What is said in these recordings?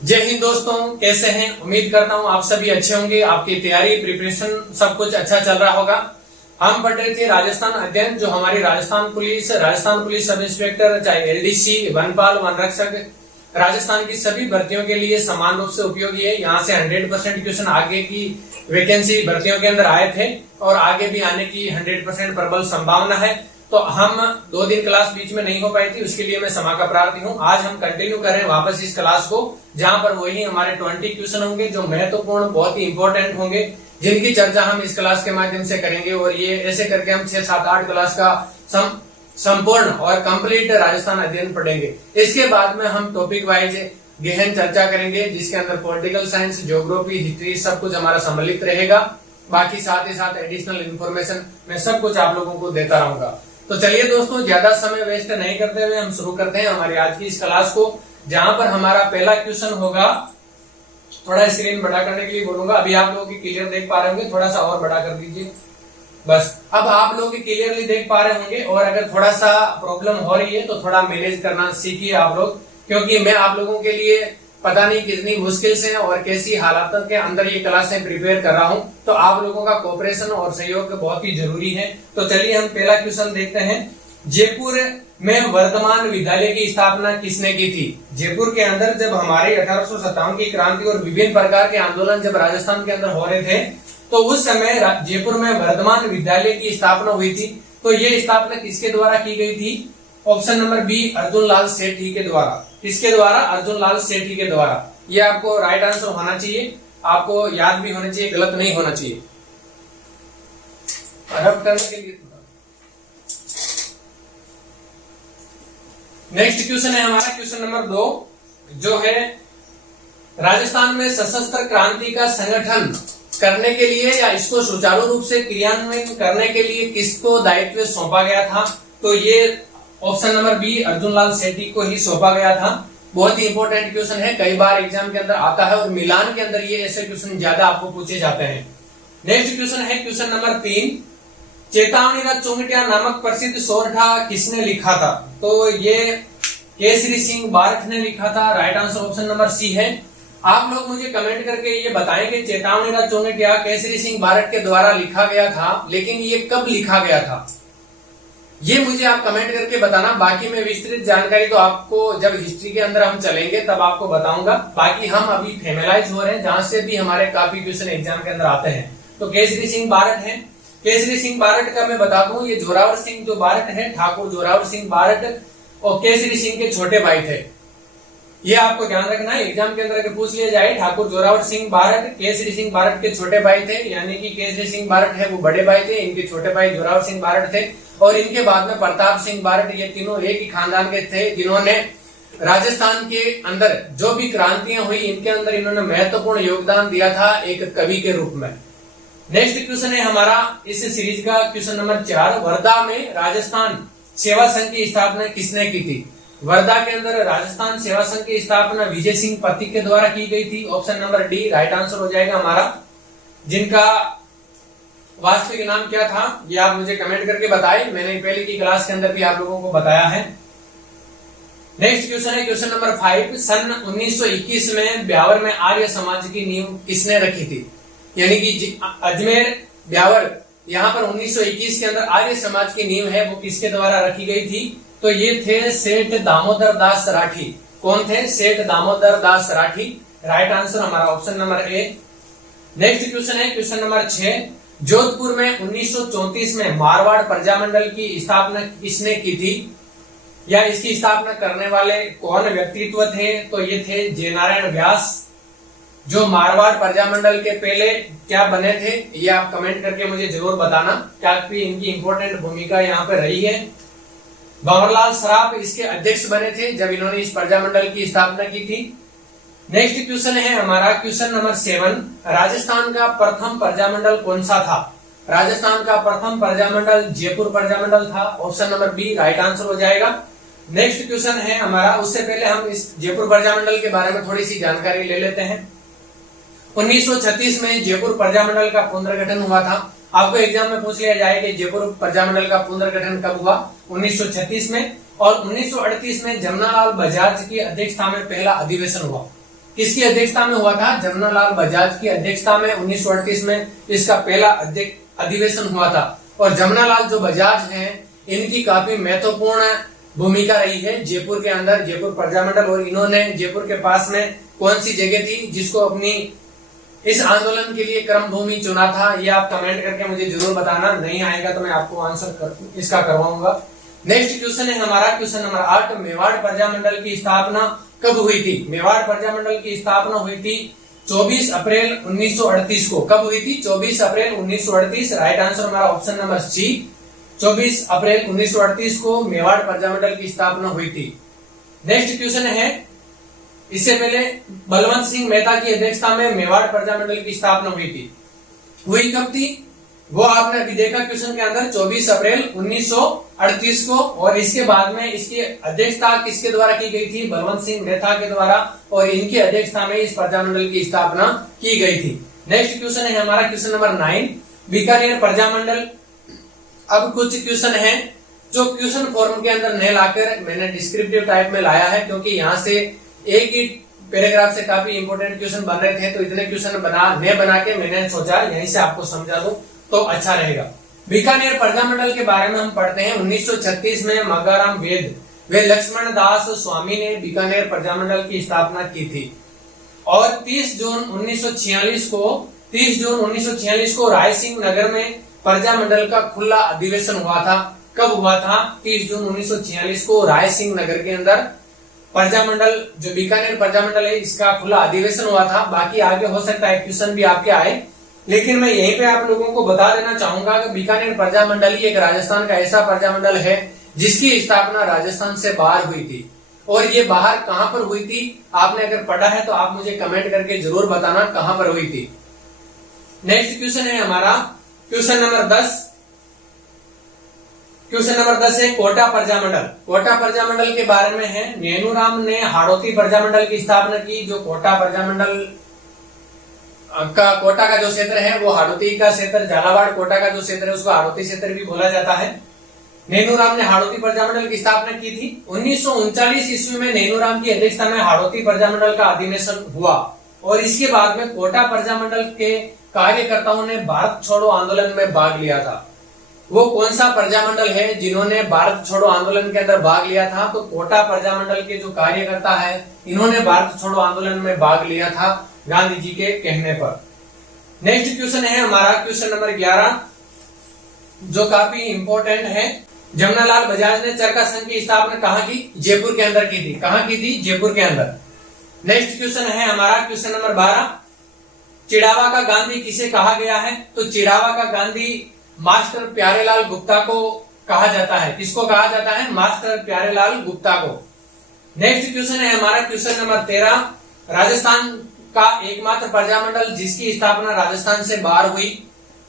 जय हिंद दोस्तों, कैसे हैं? उम्मीद करता हूं आप सभी अच्छे होंगे। आपकी तैयारी प्रिपरेशन सब कुछ अच्छा चल रहा होगा। हम पढ़ रहे थे राजस्थान अध्ययन, जो हमारी राजस्थान पुलिस सब इंस्पेक्टर, चाहे एलडीसी, वनपाल, वन रक्षक, राजस्थान की सभी भर्तियों के लिए समान रूप से उपयोगी है। यहाँ से 100% क्वेश्चन आगे की वैकेंसी भर्तियों के अंदर आए थे और आगे भी आने की 100% प्रबल संभावना है। तो हम 2 दिन क्लास बीच में नहीं हो पाई थी, उसके लिए मैं क्षमा का प्रार्थी हूँ। आज हम कंटिन्यू करें वापस इस क्लास को, जहां पर वही हमारे 20 क्वेश्चन होंगे जो महत्वपूर्ण, बहुत ही इंपॉर्टेंट होंगे, जिनकी चर्चा हम इस क्लास के माध्यम से करेंगे। और ये ऐसे करके हम 6, 7, 8 क्लास का संपूर्ण और कंप्लीट राजस्थान अध्ययन पढ़ेंगे। इसके बाद में हम टॉपिक वाइज गहन चर्चा करेंगे, जिसके अंदर पॉलिटिकल साइंस, ज्योग्राफी, हिस्ट्री सब कुछ हमारा सम्मिलित रहेगा। बाकी साथ ही साथ एडिशनल इन्फॉर्मेशन मैं सब कुछ आप लोगों को देता रहूंगा। तो चलिए दोस्तों, ज्यादा समय वेस्ट नहीं करते हुए हम शुरू करते हैं हमारी आज की इस क्लास को, जहां पर हमारा पहला क्वेश्चन होगा। थोड़ा स्क्रीन बड़ा करने के लिए बोलूंगा। अभी आप लोग क्लियर देख पा रहे होंगे, थोड़ा सा और बड़ा कर दीजिए। बस अब आप लोग क्लियरली देख पा रहे होंगे। और अगर थोड़ा सा प्रॉब्लम हो रही है तो थोड़ा मैनेज करना सीखिए आप लोग, क्योंकि मैं आप लोगों के लिए पता नहीं कितनी मुश्किल से और कैसी हालातों के अंदर ये क्लासें प्रिपेयर कर रहा हूं। तो आप लोगों का कोऑपरेशन और सहयोग बहुत ही जरूरी है। तो चलिए हम पहला क्वेश्चन देखते हैं। जयपुर में वर्धमान विद्यालय की स्थापना किसने की थी? जयपुर के अंदर जब हमारी 1857 की क्रांति और विभिन्न प्रकार के आंदोलन जब राजस्थान के अंदर हो रहे थे, तो उस समय जयपुर में वर्धमान विद्यालय की स्थापना हुई थी। तो ये स्थापना किसके द्वारा की गई थी? Option number B, Arjun Lal सेठी के द्वारा। किसके द्वारा? अर्जुन लाल सेठी के द्वारा। ये आपको राइट आंसर होना चाहिए, आपको याद भी होना चाहिए, गलत नहीं होना चाहिए। रब करने के लिए नेक्स्ट क्वेश्चन है हमारा क्वेश्चन नंबर 2, जो है राजस्थान में सशस्त्र क्रांति का संगठन करने के लिए या इसको सुचारू रूप से क्रियान्वयन करने के लिए किसको दायित्व सौंपा गया था? तो ये option number B, Arjun Lal सेठी को ही सौंपा गया था। बहुत ही इंपॉर्टेंट क्वेश्चन है, कई बार एग्जाम के अंदर आता है और मिलान के अंदर ये ऐसे क्वेश्चन ज्यादा आपको पूछे जाते हैं। नेक्स्ट क्वेश्चन है क्वेश्चन नंबर 3, चेतावनी का चुंगटिया नामक प्रसिद्ध सोरठा किसने लिखा था? तो ये केसरी सिंह बारठ ने लिखा था। Right answer option number C है। आप लोग मुझे कमेंट करके ये बताएं कि चेतावनी का चुंगटिया केसरी सिंह बारठ के द्वारा लिखा गया था, लेकिन ये कब लिखा गया था? ये मुझे आप कमेंट करके बताना। बाकी मैं विस्तृत जानकारी तो आपको जब हिस्ट्री के अंदर हम चलेंगे तब आपको बताऊंगा। बाकी हम अभी फेमिलाइज हो रहे हैं, जहां से भी हमारे काफी क्वेश्चन एग्जाम के अंदर आते हैं। तो केसरी सिंह बारठ है। केसरी सिंह बारठ का मैं बता दूं, ये जोरावर सिंह जो बारठ है, ठाकुर जोरावर सिंह बारठ और केसरी सिंह के छोटे भाई थे। ये आपको ध्यान रखना है, एग्जाम के अंदर पूछ लिया जाए। ठाकुर जोरावर सिंह बारठ केसरी सिंह बारठ के छोटे भाई थे, यानी कि केसरी सिंह बारठ है वो बड़े भाई थे, इनके छोटे भाई जोरावर सिंह बारठ थे। और इनके बाद में प्रताप सिंह बारठ, ये तीनों एक ही खानदान के थे, जिन्होंने राजस्थान के अंदर जो भी क्रांतियां हुई, इनके अंदर इन्होंने महत्वपूर्ण योगदान दिया था एक कवि के रूप में। नेक्स्ट क्वेश्चन है हमारा इस सीरीज का क्वेश्चन नंबर 4, वर्धा में राजस्थान सेवा संघ की स्थापना किसने की थी? वर्धा के अंदर राजस्थान सेवा संघ की स्थापना विजय सिंह पथिक के द्वारा की गई थी। Option number D right answer हो जाएगा हमारा। जिनका वास्तविक नाम क्या था ये आप मुझे कमेंट करके बताएं, मैंने पहले की क्लास के अंदर भी आप लोगों को बताया है। नेक्स्ट क्वेश्चन है क्वेश्चन नंबर 5, सन 1921 में ब्यावर में आर्य समाज की नींव किसने रखी थी? यानी कि अजमेर ब्यावर, यहाँ पर 1921 के अंदर आर्य समाज की नींव है वो किसके द्वारा रखी गई थी? तो ये थे सेठ दामोदर दास सराठी। कौन थे? सेठ दामोदर दास सराठी। राइट आंसर हमारा option number A. Next question है क्वेश्चन नंबर 6, जोधपुर में 1934 में मारवाड़ प्रजामंडल की स्थापना किसने की थी? या इसकी स्थापना करने वाले कौन व्यक्तित्व थे? तो ये थे जयनारायण व्यास, जो मारवाड़ प्रजामंडल के पहले क्या बने थे, ये आप कमेंट करके मुझे जरूर बताना, क्या इनकी इंपॉर्टेंट भूमिका यहाँ पे रही है। भंवरलाल सराफ इसके अध्यक्ष बने थे जब इन्होंने इस प्रजामंडल की स्थापना की थी। नेक्स्ट क्वेश्चन है हमारा क्वेश्चन नंबर 7, राजस्थान का प्रथम प्रजामंडल कौन सा था? राजस्थान का प्रथम प्रजामंडल जयपुर प्रजामंडल था। Option number B right answer हो जाएगा। नेक्स्ट क्वेश्चन है हमारा, उससे पहले हम इस जयपुर प्रजामंडल के बारे में थोड़ी सी जानकारी ले लेते हैं। 1936 में जयपुर प्रजामंडल का पुनर्गठन हुआ था। आपको एग्जाम में पूछ लिया जाए कि जयपुर प्रजामंडल का पुनर्गठन कब हुआ? 1936 में। और 1938 में जमनालाल बजाज की अध्यक्षता में पहला अधिवेशन हुआ। किसकी अध्यक्षता में हुआ था? जमनालाल बजाज की अध्यक्षता में 1938 में इसका पहला अधिवेशन हुआ था। और जमनालाल जो बजाज हैं, इनकी काफी महत्वपूर्ण भूमिका रही है जयपुर के अंदर, जयपुर प्रजामंडल। और इन्होंने जयपुर के पास में कौन सी जगह थी जिसको अपनी इस आंदोलन के लिए क्रम भूमि चुना था? ये आप कमेंट करके मुझे जरूर बताना, नहीं आएगा तो मैं आपको आंसर इसका करवाऊंगा। नेक्स्ट क्वेश्चन है हमारा क्वेश्चन नंबर 8, मेवाड़ प्रजामंडल की स्थापना कब हुई थी? मेवाड़ प्रजामंडल की स्थापना हुई थी 24 अप्रैल 1938 को। कब हुई थी? 24 अप्रैल 1938। राइट आंसर हमारा ऑप्शन नंबर सी, 24 अप्रैल 1938 को मेवाड़ प्रजामंडल की स्थापना हुई थी। नेक्स्ट क्वेश्चन है, इससे पहले बलवंत सिंह मेहता की अध्यक्षता में मेवाड़ प्रजामंडल की स्थापना हुई थी। हुई कब थी? वो आपने अभी देखा क्वेश्चन के अंदर, 24 अप्रैल 1938 को। और इसके बाद में इसकी अध्यक्षता किसके द्वारा की गई थी? बलवंत सिंह मेहता के द्वारा। और इनकी अध्यक्षता में इस प्रजामंडल की स्थापना की गई थी। नेक्स्ट क्वेश्चन है हमारा क्वेश्चन नंबर 9, बीकानेर प्रजामंडल। अब कुछ क्वेश्चन है जो क्वेश्चन फॉर्म के अंदर नहीं लाकर मैंने डिस्क्रिप्टिव टाइप में लाया है, क्योंकि यहाँ से एक ही पैराग्राफ से काफी इंपोर्टेंट क्वेश्चन बन रहे थे, तो इतने क्वेश्चन बना के मैंने सोचा यहीं से आपको समझा दूं तो अच्छा रहेगा। बीकानेर प्रजामंडल के बारे में हम पढ़ते हैं 1936 में मगाराम वेद व लक्ष्मण दास स्वामी ने बीकानेर प्रजामंडल की स्थापना की थी। और 30 जून 1946 को रायसिंह नगर में प्रजामंडल का खुला अधिवेशन हुआ था। कब हुआ था? 30 जून 1946 को रायसिंह नगर के अंदर प्रजामंडल, जो बीकानेर प्रजामंडल है, इसका खुला अधिवेशन हुआ था। बाकी आगे हो सकता है क्वेश्चन भी आपके आए, लेकिन मैं यहीं पे आप लोगों को बता देना चाहूंगा कि बीकानेर प्रजामंडल ही एक राजस्थान का ऐसा प्रजामंडल है जिसकी स्थापना राजस्थान से बाहर हुई थी। और ये बाहर कहां पर हुई थी? आपने अगर पढ़ा है तो आप मुझे कमेंट करके जरूर बताना कहां पर हुई थी। नेक्स्ट क्वेश्चन है हमारा क्वेश्चन नंबर 10। क्वेश्चन नंबर 10 है कोटा प्रजामंडल। कोटा प्रजामंडल के बारे में है, नेनूराम ने हाड़ौती प्रजामंडल की स्थापना की। जो कोटा प्रजामंडल कोटा का जो क्षेत्र है वो हाड़ौती का क्षेत्र, झालावाड़ कोटा का जो क्षेत्र है उसको हाड़ौती क्षेत्र भी बोला जाता है। नेनूराम ने हाड़ौती प्रजामंडल की स्थापना की थी। 1939 ईस्वी में नेनूराम की अध्यक्षता में हाड़ौती प्रजामंडल का अधिवेशन हुआ। और इसके बाद में कोटा प्रजामंडल के कार्यकर्ताओं ने भारत छोड़ो आंदोलन में भाग लिया था। वो कौन सा प्रजामंडल है जिन्होंने भारत छोड़ो आंदोलन के अंदर भाग लिया था? तो कोटा प्रजामंडल के जो कार्यकर्ता है, इन्होंने भारत छोड़ो आंदोलन में भाग लिया था गांधी जी के कहने पर। नेक्स्ट क्वेश्चन है हमारा क्वेश्चन नंबर 11, जो काफी इंपॉर्टेंट है। जमनालाल बजाज ने चरखा संघ की स्थापना कहाँ की? जयपुर के अंदर की थी। कहाँ की थी? जयपुर के अंदर। नेक्स्ट क्वेश्चन है हमारा क्वेश्चन नंबर 12, चिड़ावा का गांधी किसे कहा गया है? तो चिड़ावा का गांधी मास्टर प्यारेलाल गुप्ता को कहा जाता है। किसको कहा जाता है? मास्टर प्यारेलाल गुप्ता को। नेक्स्ट क्वेश्चन है हमारा क्वेश्चन नंबर 13, राजस्थान का एकमात्र प्रजामंडल जिसकी स्थापना राजस्थान से बाहर हुई,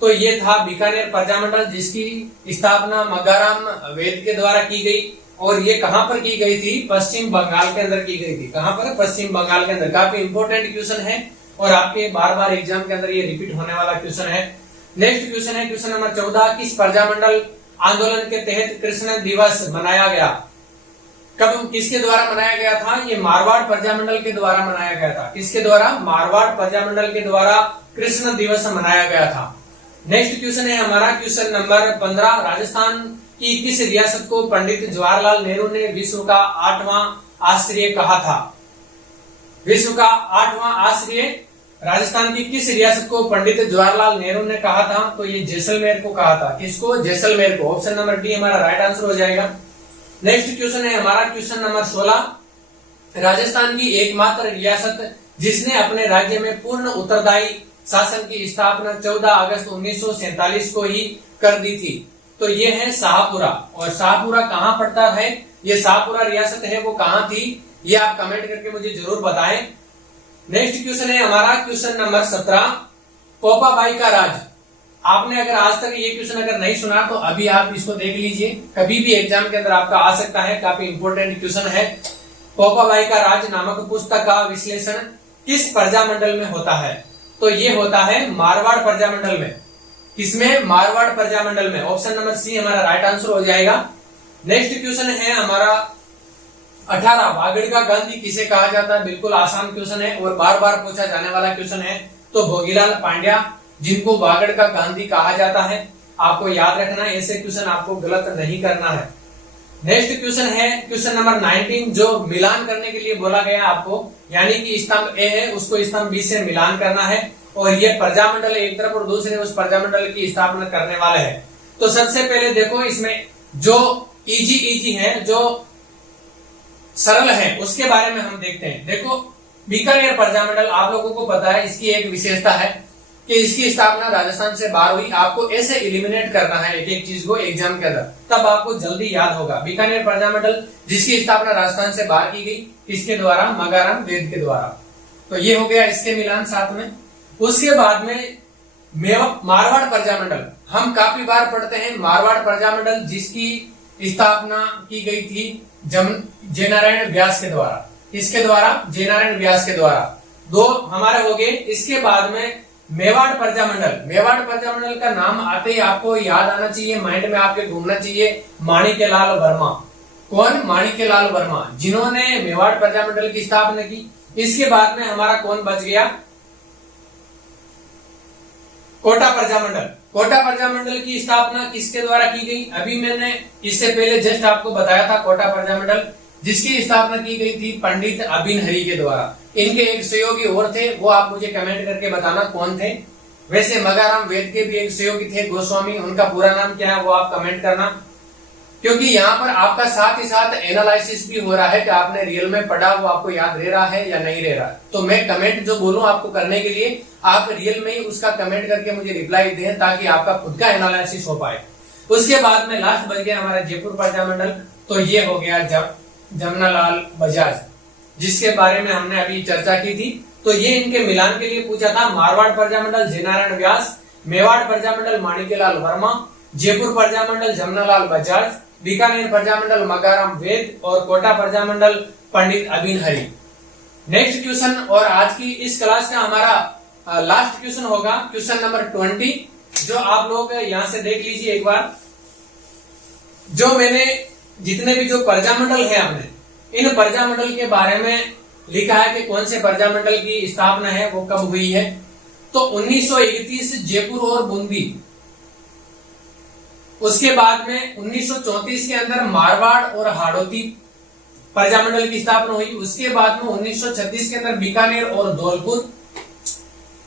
तो ये था बीकानेर प्रजामंडल, जिसकी स्थापना मगाराम वेद के द्वारा की गई। और ये कहां पर की गई थी? पश्चिम बंगाल के अंदर की गई थी। कहां पर? पश्चिम बंगाल के अंदर। काफी इंपोर्टेंट क्वेश्चन है और आपके बार बार एग्जाम के अंदर ये रिपीट होने वाला क्वेश्चन है। नेक्स्ट क्वेश्चन है क्वेश्चन नंबर 14, किस प्रजामंडल आंदोलन के तहत कृष्ण दिवस मनाया गया? कब, किसके द्वारा मनाया गया था? ये मारवाड़ प्रजामंडल के द्वारा मनाया गया था। किसके द्वारा? मारवाड़ प्रजामंडल के द्वारा कृष्ण दिवस मनाया गया था। नेक्स्ट क्वेश्चन है हमारा क्वेश्चन नंबर 15, राजस्थान की किस रियासत को पंडित जवाहरलाल नेहरू ने विश्व का 8वां आश्रय कहा था? विश्व का 8वां आश्रय राजस्थान की किस रियासत को पंडित जवाहरलाल नेहरू ने कहा था? तो ये जैसलमेर को कहा था। किसको? जैसलमेर को। ऑप्शन नंबर डी हमारा राइट आंसर हो जाएगा। नेक्स्ट क्वेश्चन है हमारा क्वेश्चन नंबर 16, राजस्थान की एकमात्र रियासत जिसने अपने राज्य में पूर्ण उत्तरदायी शासन की स्थापना 14 अगस्त 1947 को ही कर दी थी, तो ये है शाहपुरा। और शाहपुरा कहाँ पड़ता है? ये शाहपुरा रियासत है, वो कहाँ थी? ये आप कमेंट करके मुझे जरूर बताएं। नेक्स्ट क्वेश्चन है हमारा क्वेश्चन नंबर 17, पोपाबाई का राज। आपने अगर आज तक ये क्वेश्चन अगर नहीं सुना तो अभी आप इसको देख लीजिए, कभी भी एग्जाम के अंदर आपका आ सकता है। काफी इंपोर्टेंट क्वेश्चन है। पोपाबाई का राज नामक पुस्तक का विश्लेषण किस प्रजामंडल में होता है? तो ये होता है मारवाड़ प्रजामंडल में। किसमें? मारवाड़ प्रजामंडल में। ऑप्शन नंबर सी हमारा राइट आंसर हो जाएगा। नेक्स्ट क्वेश्चन है हमारा 18 वागड़ का गांधी किसे कहा जाता है? बिल्कुल आसान क्वेश्चन है और बार बार पूछा जाने वाला क्वेश्चन है। तो भोगीलाल पांड्या, जिनको वागड़ का गांधी कहा जाता है, आपको याद रखना है, ऐसे क्वेश्चन आपको गलत नहीं करना है। नेक्स्ट क्वेश्चन है क्वेश्चन नंबर 19, जो मिलान करने के लिए बोला गया आपको, यानी कि स्तंभ ए है उसको स्तंभ बी से मिलान करना है और ये प्रजामंडल एक तरफ और दूसरे उस प्रजामंडल की स्थापना करने वाले हैं। तो सबसे पहले देखो इसमें जो इजी है, जो सरल है, उसके बारे में हम देखते हैं। देखो बीकानेर प्रजामंडल आप लोगों को पता है, इसकी एक विशेषता है कि इसकी स्थापना राजस्थान से बाहर हुई। आपको ऐसे एलिमिनेट करना है एक एक चीज को एग्जाम के अंदर, तब आपको जल्दी याद होगा। बीकानेर प्रजामंडल जिसकी स्थापना राजस्थान से बाहर की गई, किसके द्वारा? मगाराम वेद के द्वारा। तो ये हो गया इसके मिलान साथ में। उसके बाद में मारवाड़ प्रजामंडल, हम काफी बार पढ़ते हैं मारवाड़ प्रजामंडल, जिसकी स्थापना की गई थी जयनारायण व्यास के द्वारा। किसके द्वारा? जयनारायण व्यास के द्वारा। दो हमारे हो गए। इसके बाद में मेवाड़ प्रजामंडल। मेवाड़ प्रजामंडल का नाम आते ही आपको याद आना चाहिए, माइंड में आपके घूमना चाहिए, माणिक्यलाल वर्मा। कौन? माणिक्यलाल वर्मा, जिन्होंने मेवाड़ प्रजामंडल की स्थापना की। इसके बाद में हमारा कौन बच गया? कोटा प्रजामंडल। कोटा प्रजामंडल की स्थापना किसके द्वारा की गई? अभी मैंने इससे पहले जस्ट आपको बताया था कोटा प्रजामंडल, जिसकी स्थापना की गई थी पंडित अबिन हरि के द्वारा। इनके एक सहयोगी और थे, वो आप मुझे कमेंट करके बताना कौन थे। वैसे मगाराम वेद के भी एक सहयोगी थे गोस्वामी, उनका पूरा नाम क्या है वो आप कमेंट करना, क्योंकि यहाँ पर आपका साथ ही साथ एनालिसिस भी हो रहा है कि आपने रियल में पढ़ा वो आपको याद रह रहा है या नहीं रह रहा। तो मैं कमेंट जो बोलूं आपको करने के लिए, आप रियल में ही उसका कमेंट करके मुझे रिप्लाई दें, ताकि आपका खुद का एनालिसिस हो पाए। उसके बाद में लास्ट बच गया हमारा जयपुर प्रजामंडल। तो ये हो गया जमनालाल बजाज, जिसके बारे में हमने अभी चर्चा की थी। तो ये इनके मिलान के लिए पूछा था। मारवाड़ प्रजामंडल जयनारायण व्यास, मेवाड़ प्रजामंडल माणिक्यलाल वर्मा, जयपुर प्रजामंडल जमनालाल बजाज, बीकानेर प्रजामंडल मगाराम वेद और कोटा प्रजामंडल पंडित अबिन हरि। नेक्स्ट क्वेश्चन और आज की इस क्लास का हमारा लास्ट क्वेश्चन होगा क्वेश्चन नंबर 20, जो आप लोग यहां से देख लीजिए एक बार। जो मैंने जितने भी जो प्रजामंडल है आपने, इन प्रजामंडल के बारे में लिखा है कि कौन से प्रजामंडल की स्थापना है वो कब हुई है। तो 1931 जयपुर और बूंदी। उसके बाद में 1934 के अंदर मारवाड़ और हाड़ौती प्रजामंडल की स्थापना हुई। उसके बाद में 1936 के अंदर बीकानेर और धौलपुर।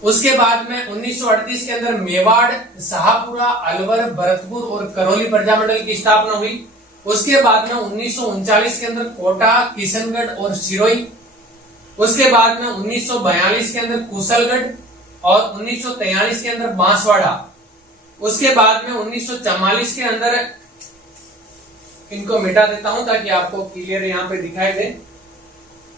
उसके बाद में 1938 के अंदर मेवाड़, शाहपुरा, अलवर, भरतपुर और करौली प्रजामंडल की स्थापना हुई। उसके बाद में 1939 के अंदर कोटा, किशनगढ़ और सिरोही। उसके बाद में 1942 के अंदर कुशलगढ़ और 1943 के अंदर बांसवाड़ा। उसके बाद में 1944 के अंदर, इनको मिटा देता हूं ताकि आपको क्लियर यहाँ पे दिखाई दे,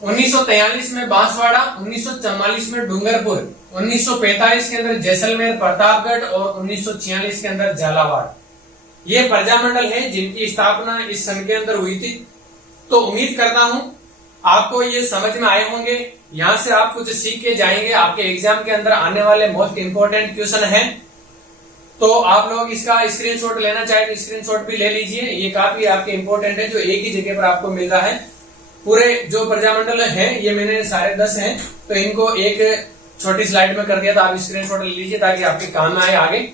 1943 में बांसवाड़ा, 1944 में डूंगरपुर, 1945 के अंदर जैसलमेर, प्रतापगढ़ और 1946 के अंदर झालावाड़। ये प्रजामंडल है जिनकी स्थापना इस सन के अंदर हुई थी। तो उम्मीद करता हूं आपको ये समझ में आए होंगे। यहां से आप कुछ सीख के जाएंगे। आपके एग्जाम के अंदर आने वाले मोस्ट इंपोर्टेंट क्वेश्चन है, तो आप लोग इसका स्क्रीनशॉट लेना चाहे तो स्क्रीनशॉट भी ले लीजिए। ये काफी आपके इंपॉर्टेंट है, जो एक ही जगह पर आपको मिल रहा है। पूरे जो प्रजामंडल है ये मैंने सारे 10 हैं, तो इनको एक छोटी स्लाइड में कर दिया, तो आप स्क्रीनशॉट ले लीजिए ताकि आपके काम में आए आगे।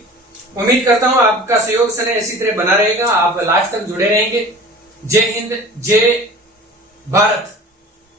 उम्मीद करता हूं आपका सहयोग से इसी तरह बना रहेगा, आप लास्ट तक जुड़े रहेंगे। जय हिंद, जय भारत।